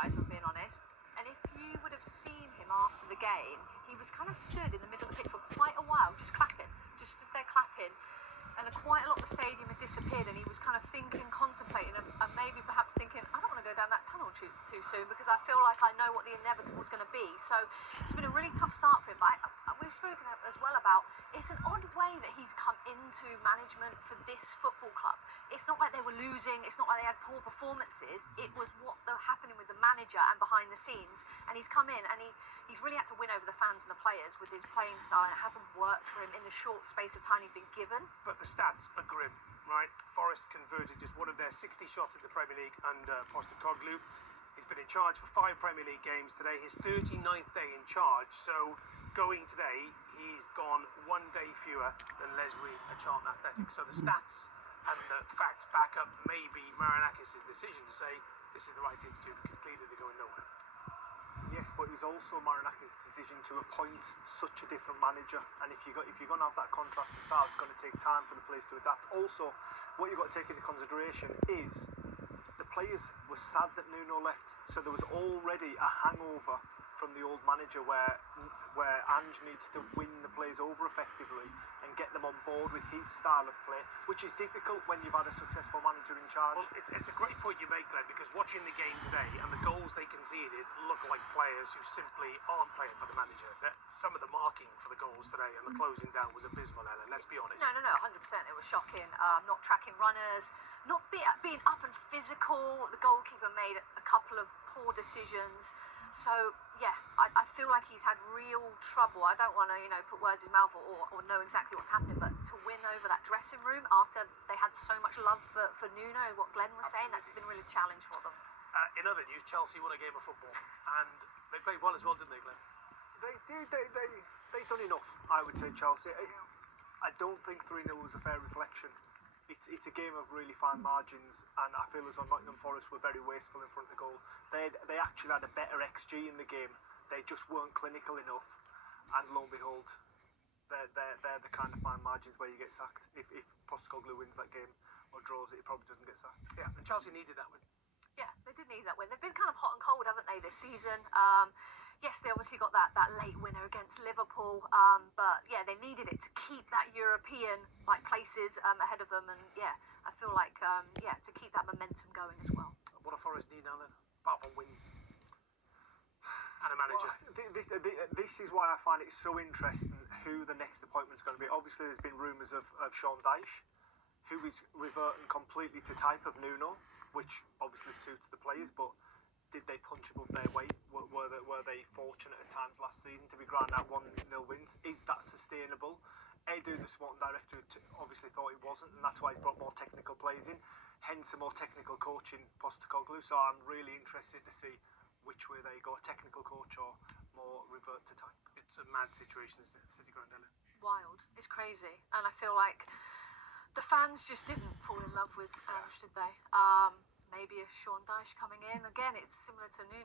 surprised, if I'm being honest. And if you would have seen him after the game, he was kind of stood in the middle of the pitch for quite a while, just clapping, just stood there clapping. And quite a lot of the stadium had disappeared, and he was kind of thinking, contemplating, and maybe perhaps thinking, I don't want to go down that tunnel too soon because I feel like I know what the inevitable is going to be. So it's been a really tough start for him. But we've spoken as well about it's an odd way that he's come into management for this football club. It's not like they were losing. It's not like they had poor performances. It was what was happening with the manager and behind the scenes. And he's come in and he's really had to win over the fans and the players with his playing style. And it hasn't worked for him in the short space of time he's been given. But the stats are grim, right? Forest converted just one of their 60 shots in the Premier League under Postecoglou. He's been in charge for 5 Premier League games today, his 39th day in charge. So going today, he's gone 1 day fewer than Leslie at Charlton Athletic. So the stats and the facts back up maybe Marinakis' decision to say this is the right thing to do because clearly they're going nowhere. Yes, but it was also Marinakis' decision to appoint such a different manager. And if you're going to have that contrast in style, it's going to take time for the players to adapt. Also, what you've got to take into consideration is the players were sad that Nuno left, so there was already a hangover from the old manager where Ange needs to win the players over effectively and get them on board with his style of play, which is difficult when you've had a successful manager in charge. Well, it's a great point you make, Glenn, because watching the game today and the goals they conceded look like players who simply aren't playing for the manager. Some of the marking for the goals today and the closing down was abysmal, Ellen, let's be honest. No, 100%. It was shocking. Not tracking runners, not being up and physical. The goalkeeper made a couple of poor decisions. So, yeah, I feel like he's had real trouble. I don't want to, put words in his mouth or know exactly what's happening, but to win over that dressing room after they had so mumuch love for Nuno, what Glenn was saying, that's been really a challenge for them. In other news, Chelsea won a game of football, and they played well as well, didn't they, Glenn? They did. They've done enough, I would say, Chelsea. I don't think 3-0 was a fair reflection. It's a game of really fine margins, and I feel as though Nottingham Forest were very wasteful in front of the goal. They actually had a better XG in the game. They just weren't clinical enough, and lo and behold, they're the kind of fine margins where you get sacked. If Postecoglou wins that game or draws it, he probably doesn't get sacked. Yeah, and Chelsea needed that win. Yeah, they did need that win. They've been kind of hot and cold, haven't they, this season? Yes, they obviously got that late winner against Liverpool, but yeah, they needed it to keep that European places ahead of them, and yeah, I feel like to keep that momentum going as well. What do Forest need now then, apart from wins and a manager? Well, this is why I find it so interesting who the next appointment's going to be. Obviously, there's been rumours of Sean Dyche, who is reverting completely to type of Nuno, which obviously suits the players, but did they punch above their weight? Were they fortunate at times last season to be ground out 1-0 wins? Is that sustainable? Edu, the sporting director, obviously thought it wasn't, and that's why he's brought more technical players in, hence a more technical coach in Postecoglou. So I'm really interested to see which way they go, technical coach or more revert to type. It's a mad situation, isn't it, City Ground, Ellen? Wild. It's crazy, and I feel like the fans just didn't fall in love with Ange, did they? Maybe a Sean Dyche coming in again. It's similar to Nuno.